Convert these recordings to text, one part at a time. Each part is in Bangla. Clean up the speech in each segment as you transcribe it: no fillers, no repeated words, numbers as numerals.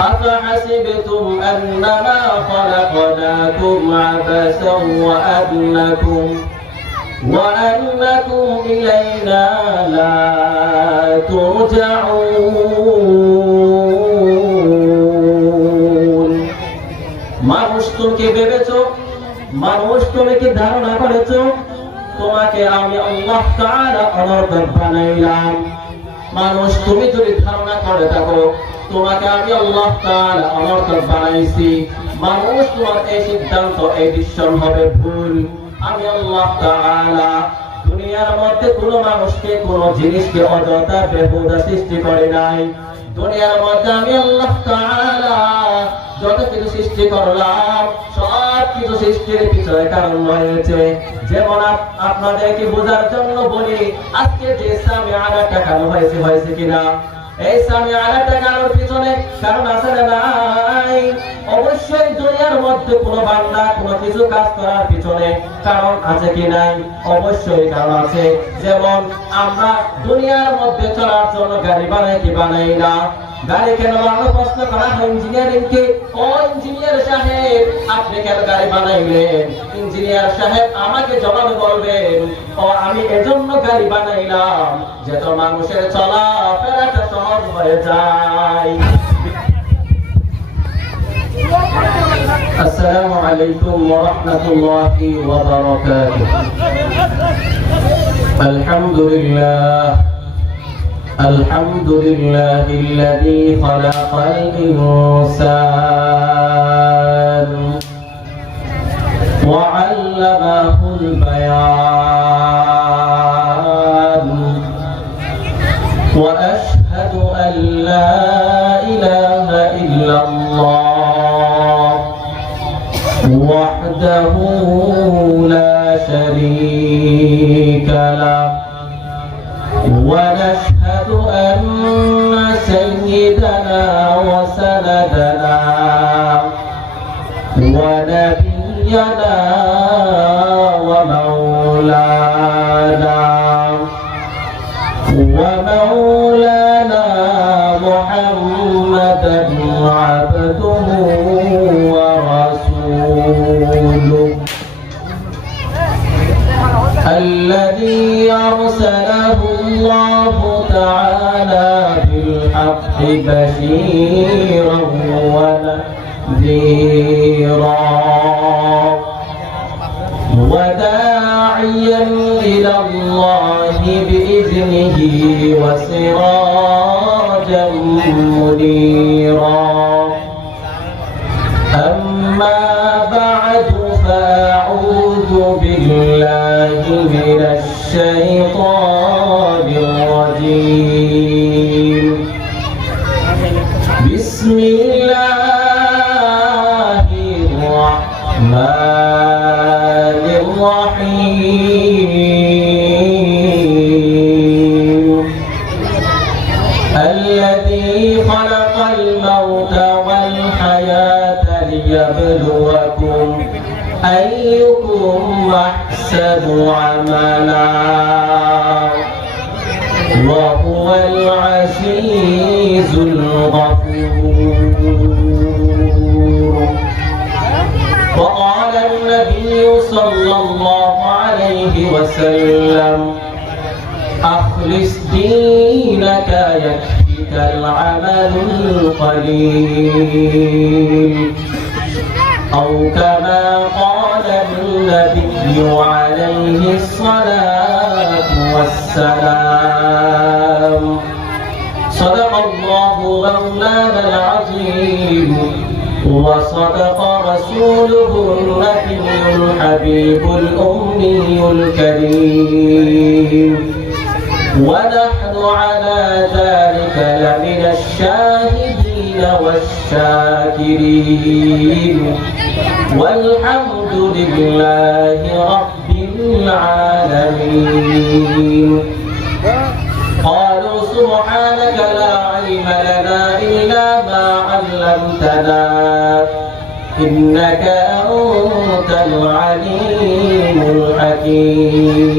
أفحسبتم أنما خلقناكم عبثا وأنكم إلينا لا ترجعون মানুষ তুমি ভেবেছো, মানুষ তুমি কি ধারণা করেছো তোমাকে আমি আল্লাহ তাআলা অনর্থক বানাইলাম? মানুষ তুমি যদি ধারণা করে থাকো তোমাকে আমি আল্লাহ তাআলা অনর্থক বানাইছি, মানুষ তোমার এই সিদ্ধান্ত, এই ডিসিশন হবে ভুল। আমি আল্লাহ তাআলা দুনিয়ার মধ্যে কোনো মানুষকে, কোনো জিনিসকে অযথা বেহুদা সৃষ্টি করে নাই। দুনিয়ার মধ্যে আমি আল্লাহ তাআলা যত কিছু সৃষ্টি করলাম সব কিছু সৃষ্টির পিছনে কারণ রয়েছে। যেমন আপনাদেরকে বোঝার জন্য বলি, আজকে যে সামি আলাটা কারণ হয়েছে কিনা? এই সামি আলাটা কারোর পিছনে কারণ আছে না নাই? অবশ্যই দুনিয়ার মধ্যে কোনো বান্দা কোনো কিছু কাজ করার পিছনে কারণ আছে কি নাই? অবশ্যই কারণ আছে। যেমন আমরা দুনিয়ার মধ্যে চলার জন্য গাড়ি বানাই কি বানাই না? গাড়ি কেন বানানো প্রশ্ন করা হয় ইঞ্জিনিয়ারিংকে। ও ইঞ্জিনিয়ার সাহেব, আপনি কেন গাড়ি বানাইলেন? ইঞ্জিনিয়ার সাহেব আমাকে জবাব বলবেন, ও আমি এজন্য গাড়ি বানাইলাম যাতে মানুষের চলাফেরাটা সহজ হয়ে যায়। السلام عليكم ورحمة الله وبركاته. الحمد لله الذي خلق الإنسان وعلمه البيان وأشهد أن لا إله إلا الله وحده لا شريك له ونشهد أن سيدنا وسندنا ونبينا ومولانا محمدا عبده ورسوله الذي أرسله الله تعالى بالحق بشيرا ونذيرا وداعيا إلى الله بإذنه وسراجا منيرا. أما بعد فأعوذ بالله من الشيطان الرجيم. بسم الله الرحمن الرحيم. الذي خلق الموت والحياة ليبلوكم أيكم أحسن عملا وهو العزيز الغفور. وقال النبي صلى الله عليه وسلم أخلص دينك يكفك العمل القليل أو كما قال النبي عليه الصلاة والسلام. صدق الله مولانا العظيم وصدق رسوله النبي الحبيب الأمي الكريم. ونحن على ذلك لمن الشاهدين والشاكرين والحمد لله رب العالمين. قالوا سبحانك لا علم لنا إلا ما علمتنا إنك أنت العليم الحكيم.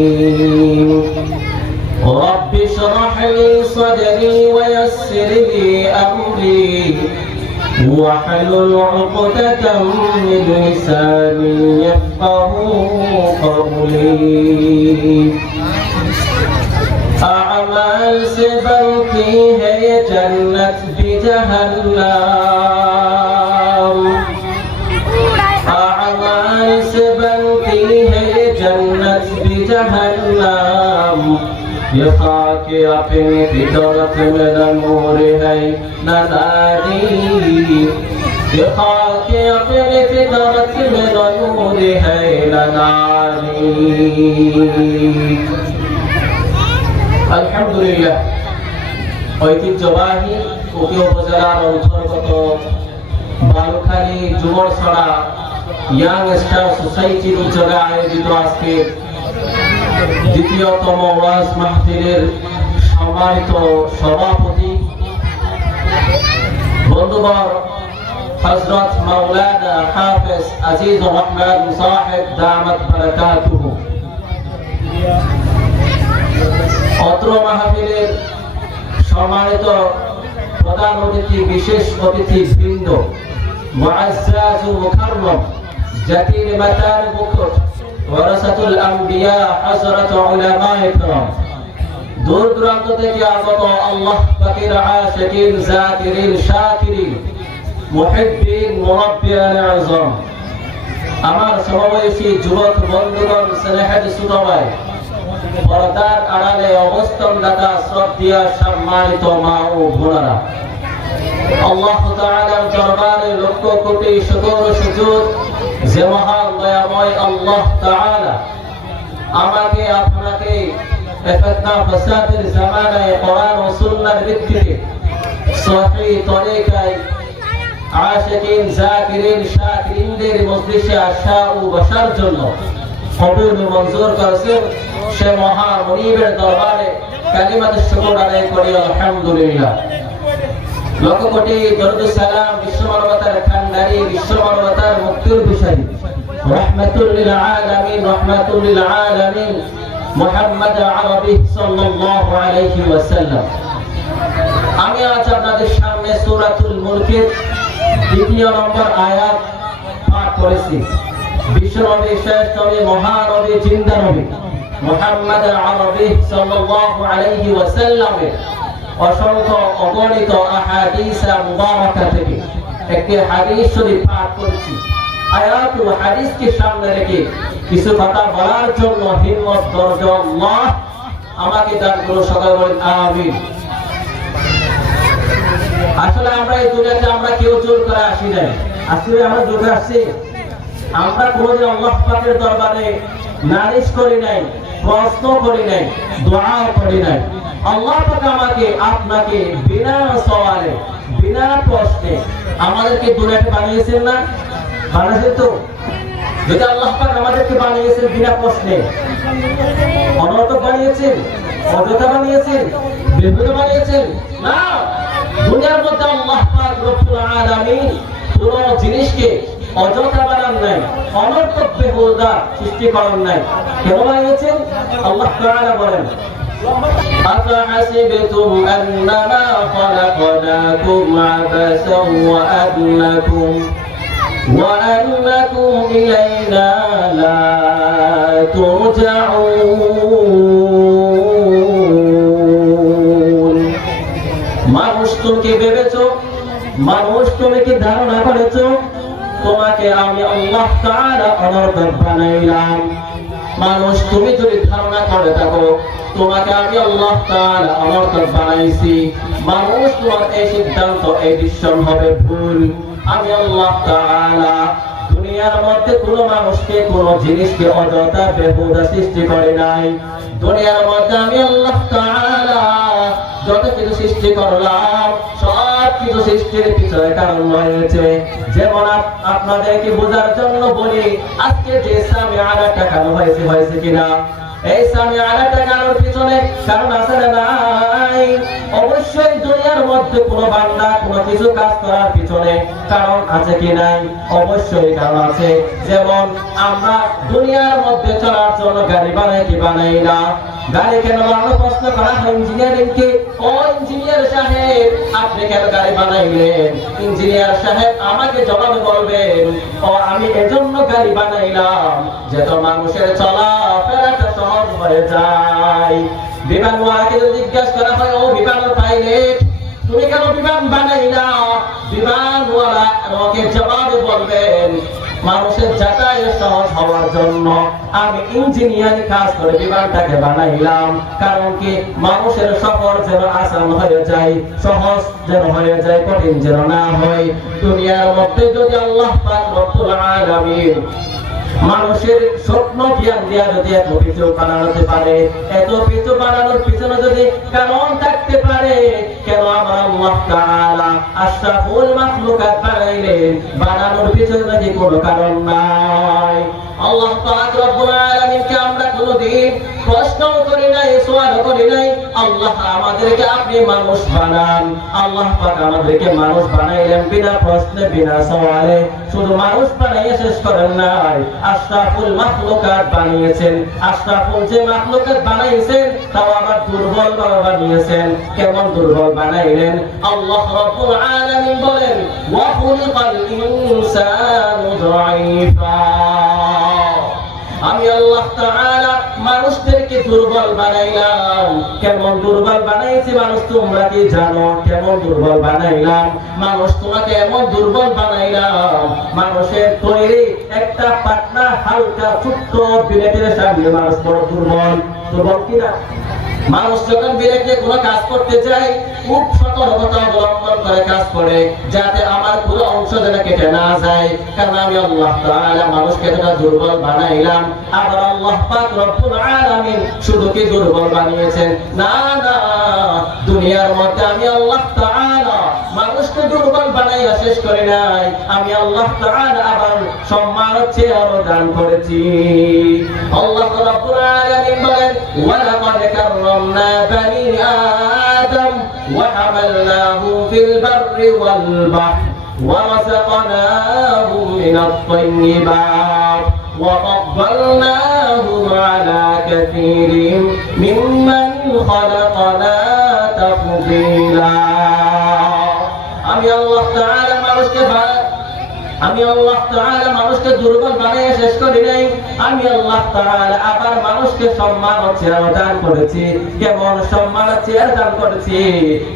رب اشرح لي صدري ويسر لي أمري واحلل عقدة من لساني يفقهوا قولي أعمال سے بنتی ہے یہ جنت بھی جہنم أعمال سے بنتی ہے یہ جنت بھی جہنم یہ خاک اپنی فطرت میں نہ نور ہے نہ ناری یہ خاک اپنی فطرت میں نہ نور ہے نہ ناری আলহামদুলিল্লাহ ঐতিহ্যবাহী কোটি উপজেলার অন্তর্গত বালুখালী যুবছড়া ইয়াং স্টার সোসাইটির উদ্যোগে আয়োজিত আজকে দ্বিতীয়তম ওয়াজ মাহফিলের সম্মানিত সভাপতি বন্ধুবর হযরত মাওলানা হাফেজ আজিজুর রহমান সাহেব দামাত বারাকাতুহু অত্র মাহফিলের সম্মানিত প্রধান অতিথি বিশেষ অতিথি বৃন্দ মুআজ্জাজ ও মুকাররম জাতির মাতার মুকুট ওয়ারাসাতুল আম্বিয়া হযরত উলামায়ে কিরাম দূর দূরান্ত থেকে আগত আল্লাহ পাকের আশিকিন জাকিরিন শাকিরিন মুহিব্বিন মুরাব্বিয়ান আযম আমার সমবয়সী যুবক বন্ধুগণ স্নেহের ছোট ভাই পর্দার আড়ালে অবস্থানদাতা শ্রদ্ধেয় সম্মানিত মা ও বোনেরা আল্লাহ তাআলার দরবারে লক্ষ কোটি শুকর সুজুদ যে মহান দয়াময় আল্লাহ তাআলা আমাকে আপনাকে ফিতনা ফাসাদের জামানায় কোরআন ও সুন্নাহর ভিত্তিতে সহিহ তরিকায় আশিকিন জাকিরিন শাকিরিনদের মজলিসে আসা ও বসার জন্য কবুল ও মঞ্জুর করেছেন সে মহান মুনিবের দরবারে কালিমাতুশ শুকর আদায় করি আলহামদুলিল্লাহ লক্ষ কোটি দরুদ সালাম বিশ্ব মানবতার খানদারি বিশ্ব মানবতার মুক্তির বিষয় রাহমাতুল লিল আলামিন মুহাম্মদ আরবি সাল্লাল্লাহু আলাইহি ওয়াসাল্লাম আমি আজ আপনাদের সামনে সূরাতুল মুলকের দ্বিতীয় নম্বর আয়াত পাঠ করেছি বিশ্বনবী শ্রেষ্ঠ নবী মহান নবী জিন্দা নবী মুহাম্মদ আরবি সাল্লাল্লাহু আলাইহি ওয়াসাল্লামের অসংখ্য অগণিত আহাদিস মুবারাকা থেকে একটি হাদিস শরীফ পাঠ করেছি আয়াত ও হাদিসকে সামনে রেখে কিছু কথা বলার জন্য হিম্মত দরজ আল্লাহ আমাকে দান করুন সকলে বলেন আমিন আসলে আমরা এই দুনিয়াতে আমরা কেউ জোর করে আসি নাই আসলে আমরা জোর করে আসছি আমরা কোনোদিন আল্লাহ পাকের দরবারে নালিশ করি নাই প্রশ্ন করি নাই দোয়া করি নাই আল্লাহ পাক আমাকে আপনাকে বিনা সওয়ালে বিনা প্রশ্নে আমাদেরকে দুনিয়াতে বানিয়েছেন না বানিয়েছেন তো যদি আল্লাহ পাক আমাদেরকে বানিয়েছেন বিনা প্রশ্নে অনর্থক বানিয়েছেন অযথা বানিয়েছেন বেহুদা বানিয়েছেন না দুনিয়ার মধ্যে আল্লাহ পাক রব্বুল আলামিন পুরো জিনিসকে অযথা বানান নাই অনর্থক বেহুদা সৃষ্টি করেন নাই কেন বানিয়েছেন আল্লাহ তাআলা বলেন أفحسبتم أنما خلقناكم عبثا وأنكم إلينا لا ترجعون মানুষ তুমি ভেবেছো মানুষ তুমি কি ধারণা করেছো তোমাকে আমি আল্লাহ তাআলা অনর্থক বানাইলাম মানুষ তুমি যদি ধারণা করে থাকো তোমাকে আমি আল্লাহ তাআলা অনর্থক বানাইছি মানুষ তোমার এই সিদ্ধান্ত এই ডিসিশন হবে ভুল আমি আল্লাহ তাআলা দুনিয়ার মধ্যে কোনো মানুষকে কোনো জিনিসকে অযথা বেহুদা সৃষ্টি করে নাই দুনিয়ার মধ্যে আমি আল্লাহ তাআলা যত কিছু সৃষ্টি করলাম সব কিছু সৃষ্টির পিছনে কারণ রয়েছে যেমন আপনাদেরকে বোঝার জন্য বলি আজকে যে সামিআনা টাকানো হয়েছে কিনা এই সামিআনা টাকানোর পিছনে কারণ আছে না নাই অবশ্যই দুনিয়ার মধ্যে কোনো বান্দা কোনো কিছু কাজ করার পিছনে কারণ আছে কি নাই অবশ্যই কারণ আছে যেমন আমরা দুনিয়ার মধ্যে চলার জন্য গাড়ি বানাই কি বানাই না গাড়ি কেন বানানো প্রশ্ন করা হয় ইঞ্জিনিয়ারিংকে, ও ইঞ্জিনিয়ার সাহেব আপনি কেন গাড়ি বানাইলেন? ইঞ্জিনিয়ার সাহেব আমাকে জবাবে বলবেন, ও আমি এজন্য গাড়ি বানাইলাম যাতে মানুষের চলাফেরাটা সহজ হয়ে যায়। বিমানওয়ালাকে যদি জিজ্ঞাসা করা হয়, ও বিমান পাইলট তুমি কেন বিমান বানাইলা? বিমানওয়ালা আমাকে জবাবে বলবেন, মানুষের যাতায়াত সহজ হওয়ার জন্য আমি ইঞ্জিনিয়ারিং কাজ করে বিমানটাকে বানাইলাম। কারণ কি, মানুষের সফর যেন আসান হয়ে যায়, সহজ যেন হয়ে যায়, কঠিন যেন না হয়। দুনিয়ার মধ্যে যদি আল্লাহ পাক রব্বুল আলামিন মানুষের স্বপ্ন জ্ঞান দিয়া যদি এত কিছু বানাতে পারে, এত কিছু বানানোর পিছনে যদি কারণ থাকতে পারে, কেন আমার আল্লাহ তাআলা আশরাফুল মাখলুকাত বানাইলেন? বানানোর পিছনে নাকি কোনো কারণ নাই। আল্লাহ পাক রব্বুল আলামিনকে আমরা কোনদিন প্রশ্ন করি নাই, সওয়াল করি নাই, আল্লাহ আমাদেরকে আপনি মানুষ বানান। আল্লাহ পাক আমাদেরকে মানুষ বানাইলেন বিনা প্রশ্নে, বিনা সওয়ালে। শুধু মানুষ বানাইয়ে শেষ করেন নাই, আশরাফুল মাখলুকাত বানিয়েছেন। আশরাফুল যে মাখলুকাত বানাইছেন তাও আবার দুর্বল বানিয়েছেন। কেমন দুর্বল বানাইলেন? আল্লাহ রাব্বুল আলামিন বলেন, ওয়া খুলিকাল ইনসানু যায়ীফা। আমি আল্লাহ তাআলা মানুষদেরকে দুর্বল বানাইলাম। কেমন দুর্বল বানাইছি মানুষ তোমরা কি জানো? কেমন দুর্বল বানাইলাম মানুষ? তোমাকে এমন দুর্বল বানাইলাম, মানুষের তৈরি একটা পাতলা হালকা ছোট্ট বিলেটের সামনে মানুষ বড় দুর্বল। দুর্বল কিনা? মানুষ যখন বিলেটে কোনো কাজ করতে যায় খুব সতর্কতা অবলম্বন করে কাজ করে, যাতে আমার পুরো অংশ যেন কেটে না যায়। কারণ আমি আল্লাহ তাআলা মানুষকে এতটা দুর্বল বানাইলাম। আবার আল্লাহ পাক রব্বুল আলামিন শুধু কি দুর্বল বানিয়েছেন? না না, দুনিয়ার মধ্যে আমি আল্লাহ তাআলা মানুষকে দুর্বল বানাইয়া শেষ করে নাই। আমি আল্লাহ তাআলা আবার সম্মান চেয়ারও দান করেছি। আল্লাহ রাব্বুল আলামিন বলেন, ওয়ালাকাদ কাররামনা বানি আদম ওয়া হামালনাহুম ফিল বাররি ওয়াল বাহর ওয়া রাযাকনাহুম মিনাত তাইয়্যিবাত ওয়া ফাদ্দালনাহুম আলা কাসীরিন মিম্মান খালাকনা তাফদীলা। আমি আল্লাহ তাআলা মানুষকে দুর্বল বানিয়ে শেষ করি নাই। আমি আল্লাহ তাআলা আবার মানুষকে সম্মান ও চেয়ার দান করেছি। কেমন সম্মান ও চেয়ার দান করেছি?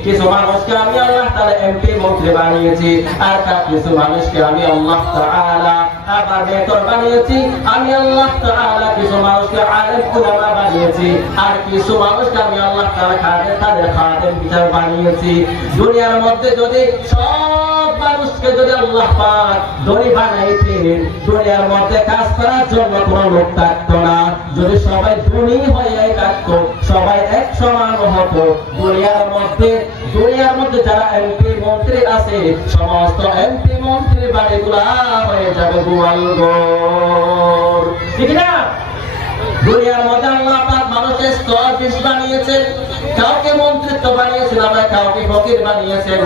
কিছু মানুষকে আমি আল্লাহ তাআলা এমপি মন্ত্রী বানিয়েছি, আর কিছু মানুষকে আমি আল্লাহ তাআলা আবার মেয়র বানিয়েছি। আমি আল্লাহ তাআলা কিছু মানুষকে আলেম উলামা বানিয়েছি, আর কিছু মানুষকে আমি আল্লাহ তাআলা তাদের খাদেম বিচার বানিয়েছি। দুনিয়ার মধ্যে যদি সব মানুষকে যদি আল্লাহ পাক ধনী বানাইতেন, দুনিয়ার মধ্যে কাজ করার জন্য কোনো লোক থাকতো না। যদি সবাই ধনী হয়ে থাকতো, সবাই এক সমান হতো, দুনিয়ার মধ্যে যারা এমপি মন্ত্রী আছে, সমস্ত এমপি মন্ত্রীর বাড়িগুলা হয়ে যাবে গোয়ালঘর, ঠিক না? দুনিয়ার মধ্যে আল্লাহ পাক মানুষের স্তর বিশ বানিয়েছেন, কাউকে মন্ত্রিত্ব বানিয়েছেন, আবার কাউকে ফকির বানিয়েছেন।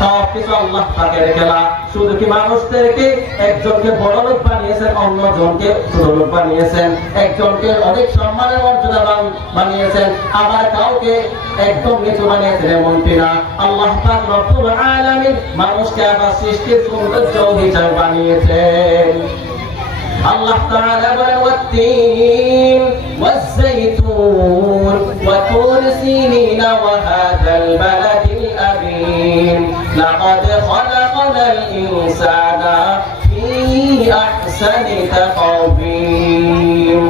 সব কিছু আল্লাহ পাকের খেলা। শুধু কি মানুষদেরকে একজনকে বড় লোক বানিয়েছেন, অন্যজনকে ছোট লোক বানিয়েছেন, একজনকে অনেক সম্মানের মর্যাদা বানিয়েছেন, আবার কাউকে একদম নিচু বানিয়েছেন, এমনটি না। আল্লাহ পাক রব্বুল আলামিন মানুষকে আবার সৃষ্টির সৌন্দর্য হিসাবে বানিয়েছেন। আল্লাহ তাআলা বলেন, ওয়াত-তিন ওয়াজ-যাইতুন ওয়া তুর সিনিন ওয়া হাযাল বালাদিল আমিন লাকাদ খালাকনাল ইনসানা ফি আহসানি তাকওয়িম।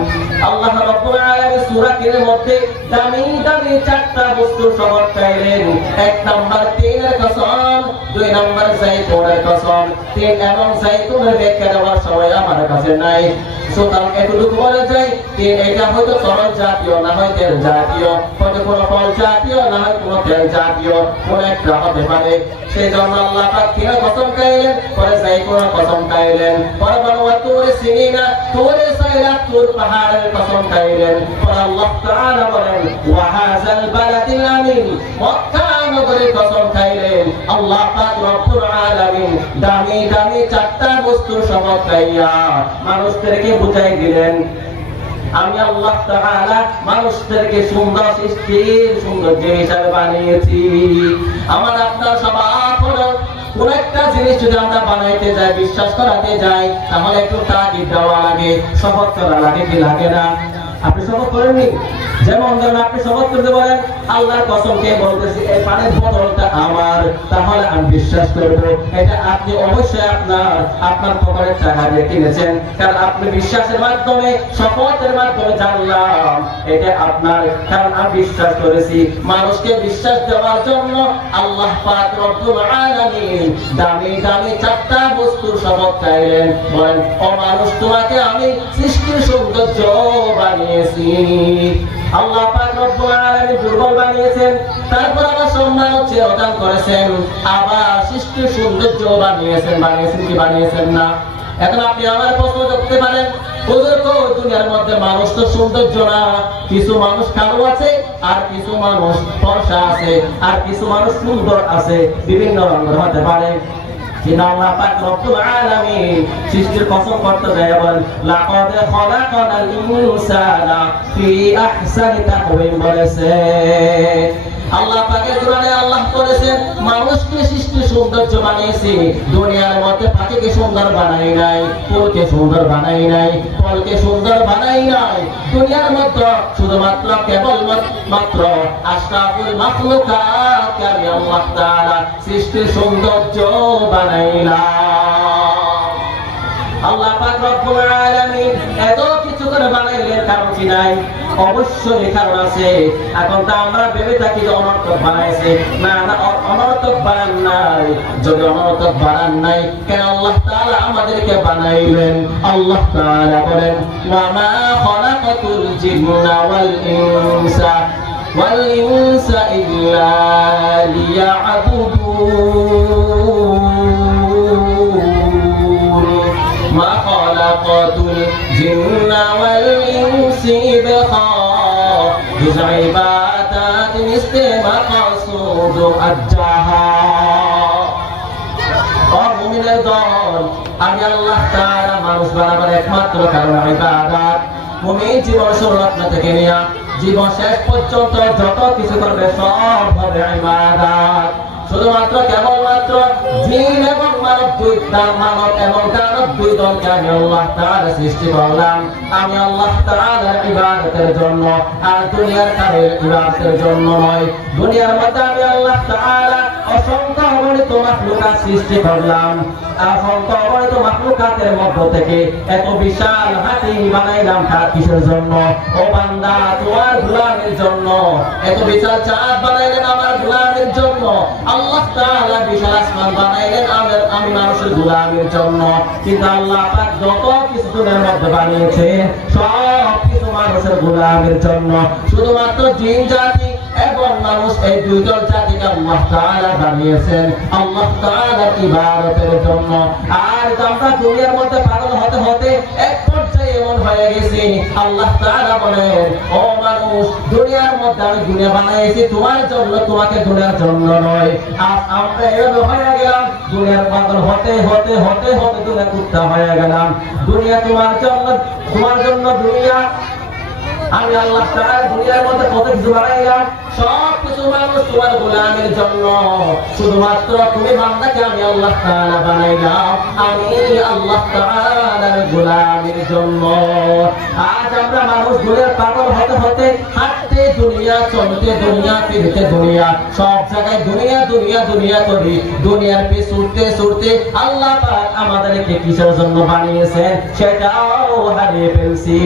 আল্লাহ রাব্বুল আলামিন সূরা তিনের মধ্যে দামি দামি চারটা বস্তুর শপথ খাইলেন। এক নাম্বার তিনের কসম, দুই নাম্বার যাইতুনের কসম। তিন এবং যাইতুনের ব্যাখ্যা দেওয়ার সময় আমার কাছে নাই, সুতরাং এতটুকু বলা যায় যে এটা হয়তো তরল জাতীয়, না হয় তেল জাতীয়, হয়তো কোনো ফল জাতীয়, না হয় কোনো তেল জাতীয়, কোন একটা হতে পারে। সেই জন্য আল্লাহ পাক তিনের কসম খাইলেন, পরে যাইতুনের কসম খাইলেন, পরে বলওয়া তুর সিনিনা, তুরে সাইরা তুর পাহাড়ের কসম খাইলেন, পরে আল্লাহ তাআলা বলেন ওয়া হাযাল বালাদিল আমিন, মক্কা নগরীর কসম খাইলেন। আল্লাহ পাক রব্বুল আলামিন দামি দামি চারটা বস্তুর শপথ খাইয়া মানুষদেরকে বুঝাই দিলেন। আমি আল্লাহ তাআলা মানুষদেরকে সুন্দর সৃষ্টির সৌন্দর্য হিসাবে বানিয়েছি। আমার আপনার স্বভাব হলো কোন একটা জিনিস যদি আমরা বানাইতে যাই, বিশ্বাস করাতে যাই, তাহলে একটু তাগিদ দেওয়া লাগে, শপথ করা লাগে, কি লাগে না? আপনি শপথ করেননি? যেমন ধরেন আপনি শপথ করতে বলেন, আল্লাহর কসমকে বলতেছি এই পানির বোতলটা আমার, তাহলে আমি বিশ্বাস করব এটা আপনি অবশ্যই আপনার পকেটের টাকা দিয়ে কিনেছেন, কারণ আপনি বিশ্বাসের মাধ্যমে, শপথের মাধ্যমে জানলাম এটা আপনার, কারণ আমি বিশ্বাস করেছি। মানুষকে বিশ্বাস দেওয়ার জন্য আল্লাহ পাক রব্বুল আলামিন দামি দামি চারটা বস্তুর শপথ চাইলেন। বলেন, ও মানুষ, তোমাকে আমি সৃষ্টির সৌন্দর্য বানিয়েছি। আল্লাহ পাক রব্বুল আলামিন দুর্বল বানিয়েছেন, তারপর আবার সম্মান চিরদান করেছেন, আবার সৃষ্টির সৌন্দর্য বানিয়েছেন কি বানিয়েছেন না? এখন আপনি আমার প্রশ্ন করতে পারেন, হুজুর তো দুনিয়ার মধ্যে মানুষ তো সৌন্দর্য না, কিছু মানুষ কালো আছে, আর কিছু মানুষ ফর্সা আছে, আর কিছু মানুষ সুন্দর আছে, বিভিন্ন রঙের হতে পারে। কিন্তু আল্লাহ পাক রব্বুল আলামিন সৃষ্টির কসম করতে যায়, বলেন লাকাদ খালাকানাল ইনসানা ফি আহসানি তাকওয়িম বলেছে। আল্লাহ পাকের কোরআনে আল্লাহ বলেছেন মানুষকে সৃষ্টি সৌন্দর্য বানিয়েছি। দুনিয়ার মধ্যে পাখিকে সুন্দর বানাই নাই, ফুলকে সুন্দর বানাই নাই, ফলকে সুন্দর বানাই নাই। দুনিয়ার মধ্যে শুধুমাত্র কেবল মাত্র আশরাফুল মাখলুকাতকে আমি আল্লাহ তাআলা সৃষ্টির সৌন্দর্য বানাইলাম। আল্লাহ পাক রব্বুল আলামিন এত কিছু করে বানাইলেন, কারণ কি নাই? অবশ্যই কারণ আছে। এখন তো আমরা ভেবে থাকি যে অনর্থক বানাইছে, না না, অনর্থক বানান নাই। যদি অনর্থক বানান নাই, কেন আল্লাহ তাআলা আমাদেরকে বানাইলেন? আল্লাহ তাআলা বলেন, ওয়া মা খালাকাতুল জিন্না ওয়াল ইনসা ইল্লা লিয়া'বুদুন। মা খালাকাতুল জিন্না ওয়াল ইনসি বিখা'ইবাতাত মিসলে মাকসুদ আজ্জাহা। ও মুমিনের দল, আমি আল্লাহ তাআলা মানুষ বানাবার একমাত্র কারণ ইবাদত। মুমিন জীবন শুরু থেকে নিয়ে জীবন শেষ পর্যন্ত যত কিছু করবে সব হবে ইবাদত। শুধুমাত্র কেবলমাত্র জিন এবং মানব এবং দানব দুই দলকে আমি আল্লাহ তাআলা সৃষ্টি করলাম। আমি আল্লাহ তাআলার ইবাদতের জন্য, আর দুনিয়ার কারোর ইবাদতের জন্য নয়। দুনিয়ার মধ্যে আমি আল্লাহ তাআলা অসংখ্য অগণিত মাখলুকাত সৃষ্টি করলাম। অসংখ্য অগণিত মাখলুকাতের মধ্য থেকে এত বিশাল হাতি বানাইলাম কিসের জন্য? ও বান্দা, তোমার গোলামের জন্য। এত বিশাল চাঁদ বানাইলেন আমার গোলামের জন্য। আল্লাহ তাআলা বিশাল আসমান বানাইলেন আমি মানুষের গোলামের জন্য। কিন্তু আল্লাহ পাক যত কিছু দুনিয়ার মধ্যে বানিয়েছে সব কিছু মানুষের গোলামের জন্য। শুধুমাত্র জিন জাতি এবং মানুষ, এই দুই দল জাতিকে আল্লাহ তাআলা বানিয়েছেন আল্লাহ তাআলার ইবাদতের জন্য। আর আমরা দুনিয়ার মধ্যে পাগল হতে হতে এক পর্যায়ে এমন হয়ে গেছি, আল্লাহ তাআলা বলেন, ও মানুষ, দুনিয়ার মধ্যে আমি দুনিয়া বানাইছি তোমার জন্য, তোমাকে দুনিয়ার জন্য নয়। আর আমরা এভাবে হয়ে গেলাম, দুনিয়ার পাগল হতে হতে হতে হতে দুনিয়া কুত্তা হয়ে গেলাম। দুনিয়া তোমার জন্য দুনিয়া। আমি আল্লাহ তাআলা দুনিয়ার মধ্যে কত কিছু বানাইলাম, সব কিছু মানুষ তোমার গোলামের জন্য। শুধুমাত্র তুমি বান্দাকে আমি আল্লাহ তাআলা বানাইলাম আমি আল্লাহ তাআলার গোলামের জন্য। আজ আমরা মানুষ দুনিয়ার পাগল হতে হতে হাঁটতে দুনিয়া, চলতে দুনিয়া, ফিরতে দুনিয়া, সব জায়গায় দুনিয়া দুনিয়া দুনিয়া করি। দুনিয়ার পিছু ছুটতে ছুটতে আল্লাহ পাক আমাদেরকে কিসের জন্য বানিয়েছেন সেটাও হারিয়ে ফেলছি।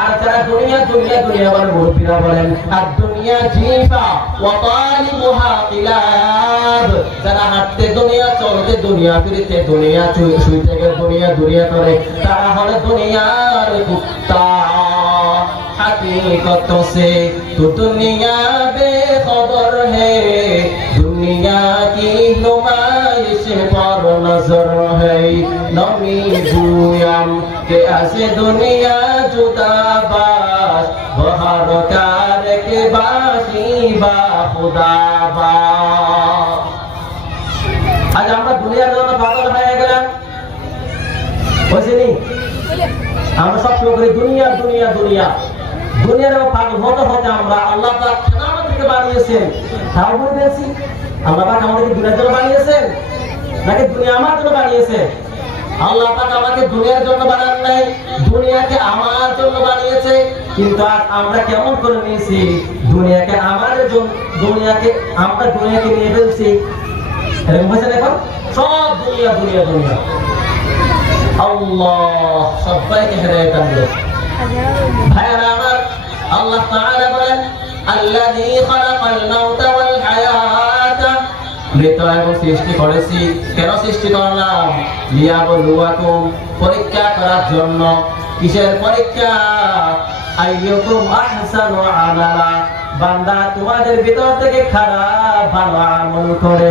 আর যারা দুনিয়া দুনিয়া দুনিয়া বলে মুরব্বিরা বলেন, আর দুনিয়া জিফা ওয়া তালিবুহা কিলাব, যারা হাঁটতে দুনিয়া, চলতে দুনিয়া, ফিরতে দুনিয়া, শুইতে গেলে দুনিয়া দুনিয়া করে, তারা হলো দুনিয়ার কুত্তা। हकीकत से तो दुनिया बेखबर है, दुनिया की नुमाइश पर नजर है। नमी गुयाम के ऐसे दुनिया जुदाबाज, बहर कार के बाशी बा खुदाबाज। আজ আমরা দুনিয়ার জন্য পাগল হয়ে গেলাম, বুঝিনি? আমরা সবসময় করি দুনিয়া দুনিয়া দুনিয়া, দুনিয়ার পাগল হতে হতে আমরা আল্লাহ পাক আমাদেরকে বানিয়েছেন তাও বলে দিয়েছি। আল্লাহ পাক আমাদেরকে দুনিয়ার জন্য বানিয়েছেন নাকি দুনিয়া আমার জন্য বানিয়েছে? আল্লাহ পাক আমাকে দুনিয়ার জন্য বানান নাই, দুনিয়াকে আমার জন্য বানিয়েছে। কিন্তু আজ আমরা কেমন করে নিয়েছি দুনিয়াকে আমাদের জন্য, আমরা দুনিয়াকে নিয়ে ফেলছি। এরকম হয়েছে এখন সব দুনিয়া দুনিয়া দুনিয়া। আল্লাহ সবাইকে হেদায়েত দান করুন। ভাইরা আমার, আল্লাহ তাআলা বলেন আল্লাযী খালাকাল মাউতা ওয়াল হায়াতা, মৃত এবং সৃষ্টি করেছি। কেন সৃষ্টি করলাম? লিয়াবলুয়াকুম, পরীক্ষা করার জন্য। কিসের পরীক্ষা? আইয়ুকুম আহসানু আমালা, বান্দা তোমাদের ভিতর থেকে খারাপ ভালো আমল করে।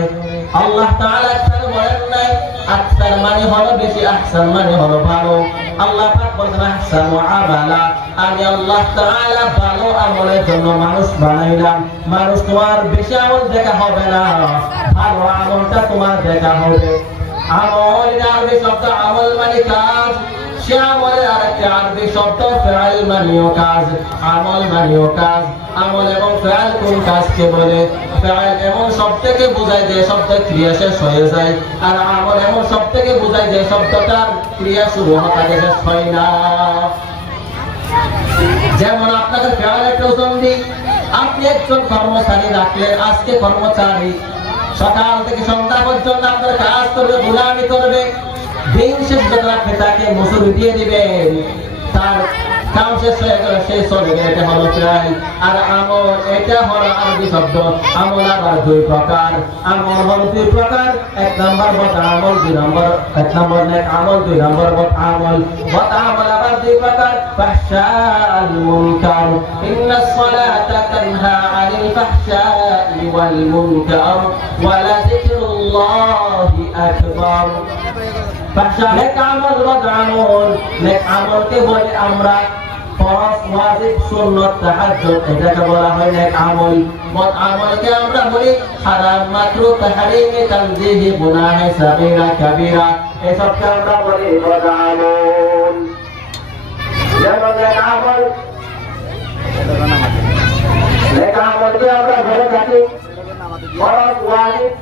আল্লাহ তাআলা কেন বলেন নাই আহসান মানে হলো বেশি, আহসান মানে হলো ভালো। আল্লাহ পাক বলেন আহসানু আমালা, আমি আল্লাহ তাআলা ভালো আমলের জন্য মানুষ বানাইলাম। মানুষ তোমার বেশি আমল দেখা হবে না, ভালো আমলটা তোমার দেখা হবে। আমল আরবি শব্দ আমল মানে কাজ, সে আমলের আরেকটি আরবি শব্দ ফেআল মানেও কাজ। আমল মানেও কাজ। আমল এবং ফেআল কোন কাজকে বলে? ফেআল এমন শব্দকে বোঝায় যে শব্দ ক্রিয়া শেষ হয়ে যায়, আর আমল এমন শব্দকে বোঝায় যে শব্দটার ক্রিয়া শুরু হওয়া শেষ হয় না। যেমন আপনাকে ফেআল একটা উদাহরণ দিই, আপনি একজন কর্মচারী রাখলেন, আজকে কর্মচারী সকাল থেকে সন্ধ্যা পর্যন্ত আপনার কাজ করবে, গোলামি করবে। দিন শেষ যখন আপনি তাকে মজুরি দিয়ে দিবেন, তার কাম শেষ হয়ে গেল, সে চলে গেলে, এটা হলো ফেআল। আর আমল এটা হলো আরবি শব্দ। আমল আবার দুই প্রকার। আমল হলো দুই প্রকার, এক নম্বর বদ আমল, দুই নম্বর এক নম্বর নেক আমল, দুই নম্বর বদ আমল। বদ আমল আবার দুই প্রকার, ফাহশাল মুনকার, ইন্নাস সালাতা তানহা আনিল ফাহশাই ওয়াল মুনকার ওয়া লাযিকরুল্লাহি আকবার। নেক আমল বদ আমল, নেক আমলকে বলে আমরা ফরজ, ওয়াজিব, সুন্নাত, তাহাজ্জুদ, এটাকে বলা হয় নেক আমল। বদ আমলকে আমরা বলি হারাম, মাকরুহ, তাহরীম, তানজিহ, গুনাহ, সাগীরা, কাবীরা, এসবকে আমরা বলি বদ আমল। যেমন নেক আমল, নেক আমলকে আমরা বলে থাকি ফরজ, ওয়াজিব,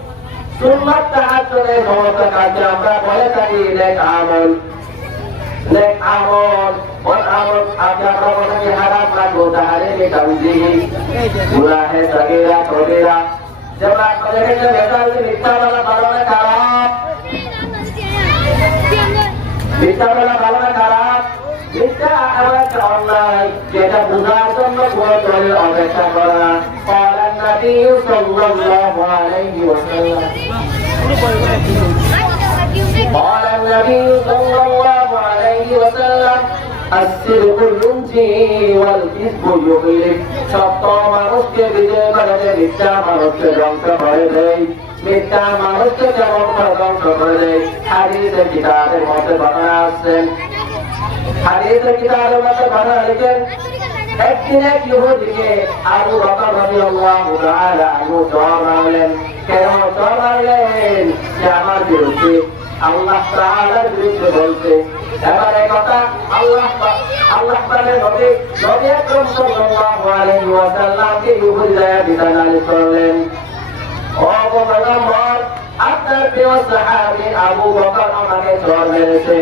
সুন্নাত, তাহাজ্জুদ, এই সমস্ত কাজকে আমরা বলে থাকি নেক আমল। নেক আমল বদ আমল আমরা বলে থাকি হারাম, মাকরুহ, তাহরীম, তানজিহ, গুনাহ, সাগীরা, কাবীরা। যেমন আপনাদের কাছে মিথ্যা বলা ভালো না খারাপ? মিথ্যা বলা ভালো না খারাপ? মিথ্যা এমন একটা অন্যায় যেটা বোঝার জন্য কোনো দলের অপেক্ষা করা। ক্বালান নবী সাল্লাল্লাহু আলাইহি ওয়াসাল্লাম, قال النبي صلى الله عليه وسلم الصدق ينجي والكذب يغلب। সত্য মানুষকে বিজয় করে দেয়, মিথ্যা মানুষকে ধ্বংস করে দেয়। মিথ্যা মানুষকে কেমন করে ধ্বংস করে দেয়? হাদিসের কিতাবের মধ্যে বর্ণনা আছে, হাদিসের কিতাবের মধ্যে বর্ণনা লিখেন একদিন এক ইহুদিকে আবু বকর রাদিয়াল্লাহু তাআলা আনহু চর মারলেন। কেন চর মারলেন? সে আমার বিরুদ্ধে, আল্লাহ তাআলার বিরুদ্ধে বলছে। এবার এই কথা আল্লাহ তাআলা নবী আকরাম সাল্লাল্লাহু আলাইহি ওয়াসাল্লামকে ইহুদি দায়া বিধান নালিশ করলেন। ও আবু পয়গম্বর, আপনার প্রিয় সাহাবী আবু বকর আমাকে চর মেরেছে।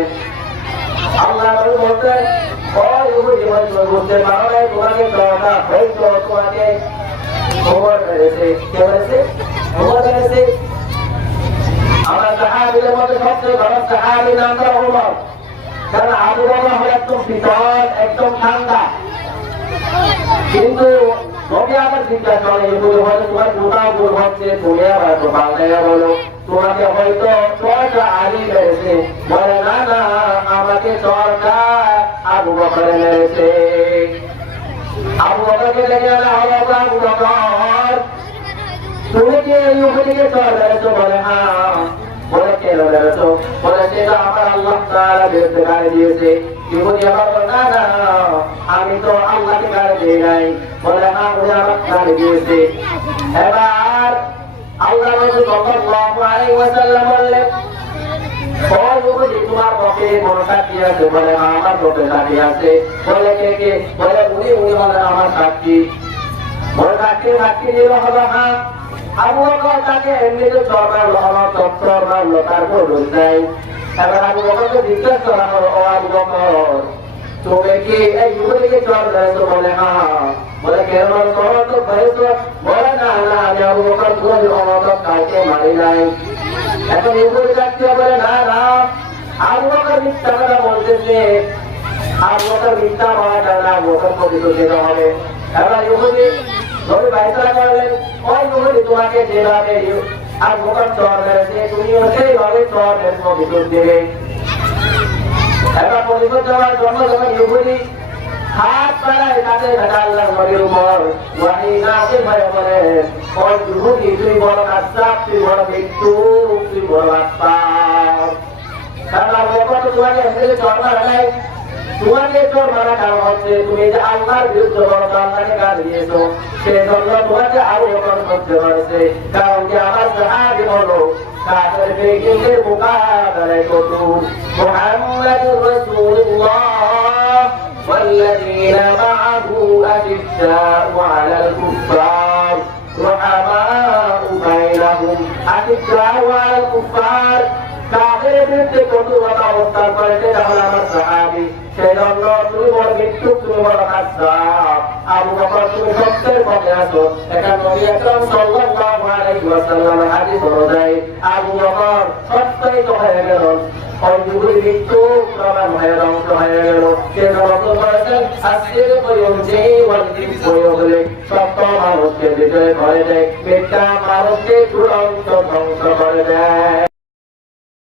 আল্লাহ নবী বলতেন, ও ইহুদি বুঝতে পারো নাই তোমাকে চরটা হয়তো তোমাকে ওমর মেরেছে। কে মেরেছে? ওমর মেরেছে। আমরা সাহাবীদের মধ্যে সবচেয়ে বড় সাহাবী নাম হলো ওমর। কারণ আবু বকর হলো একদম শীতল, একদম ঠান্ডা। কিন্তু নবী আবার জিজ্ঞাসা করে, এগুলো হয়তো তোমার কোথাও ভুল হচ্ছে, তুমি আবার তো পাল্টাইয়া বলো তোমাকে হয়তো চরটা আলী মেরেছে। বলে না না, আমাকে চরটা আবু বকর মেরেছে। আবু বকরকে দেখে না হলো আবু বকর, তুমি কি ইহুদিকে চর মেরেছো? বলে হ্যাঁ। বলে কেন মেরেছো? বলে সেটা আমার আল্লাহ তাআলা বিরুদ্ধে গালি দিয়েছে। ইহুদি আবার বলে না না, আমি তো আল্লাহকে গালি দিই নাই। বলে হ্যাঁ, উনি আমার গালি দিয়েছে। এবার আল্লাহ রাসূল সাল্লাল্লাহু আলাইহি ওয়াসাল্লাম বললেন, ও ইহুদি তোমার পক্ষে কোনো সাক্ষী আছে? বলে আমার লোকে সাক্ষী আছে। বলে কে? বলে উনি হলেন আমার সাক্ষী। বলে সাক্ষী দিল হলো হ্যাঁ। আবু বকর তাকে এমনিতে চড়াল হলো, চত্বর মারলো, তারপর রোজ নাই। এবার আবু বকরকে জিজ্ঞেস করা হলো, ও আবু বকর তুমি কি এই ইহুদিকে চড় মেরেছো? বলে হ্যাঁ। বলে কেন অনর্থক হয়েছো? বলে না আমি আবু বকর কোনো অনর্থক কাউকে মারি নাই। এখন ইহুদি সাক্ষী বলে না আবু বকর মিথ্যা কথা বলতেছে। আবু বকর মিথ্যা বলার কারণে আবু বকর প্রতিশোধ নিতে হবে। এবার ইহুদি নবী ফয়সালা করলেন, ওই ইহুদি তোমাকে যেভাবে আবু বকর চড় মেরেছে তুমিও সেইভাবে চড় মেরে প্রতিশোধ দেবে। এবার প্রতিশোধ দেওয়ার জন্য যখন ইহুদি হাত পাড়ায় তাদের আল্লাহর নবীর উপর ওয়াহী নাযিল হয়ে বলে, ওই ইহুদি তুই বড় কায্যাব, তুই বড় মিথ্যুক, তুই বড় বাটপার। কারণ আবু বকর তো তোমাকে এমনি চড় মারা নাই, তোমাকে চোর মারা কারণ হচ্ছে তুমি যে আল্লাহর বিরুদ্ধে বড় আল্লাহকে গালি দিয়েছো, সেই জন্য তোমাকে আবু বকর করতে পারছে। কারণ কি আমার সাহাবী হলো কাফের বেঈমানদের মোকাবেলায় কতু মুহাম্মাদুর রাসূলুল্লাহ ওয়াল্লাযীনা মাআহু আশিদ্দাউ আলাল কুফফার রুহামাউ বাইনাহুম। আশিদ্দাউ আলাল কুফফার কাফের বিরুদ্ধে কঠোরতা অবস্থান করেছে, তাহলে আমার সাহাবী। সেই জন্য তুমি বড় মৃত্যু, তুমি বড় কায্যাব। আবু বকর তুমি সত্যের পথে আছো। এখানে নবী আকরাম সাল্লাল্লাহু আলাইহি ওয়াসাল্লামের হাদিস অনুযায়ী আবু বকর সত্যায়িত হয়ে গেল, ওই ইহুদি মৃত্যু প্রমাণ হয়ে ধ্বংস হয়ে গেল। সেই জন্য বলেছেন আজকের পরিবর্তে বলে সত্য মানুষকে বিজয় করে দেয়, মিথ্যা মানুষকে চূড়ান্ত ধ্বংস করে দেয়।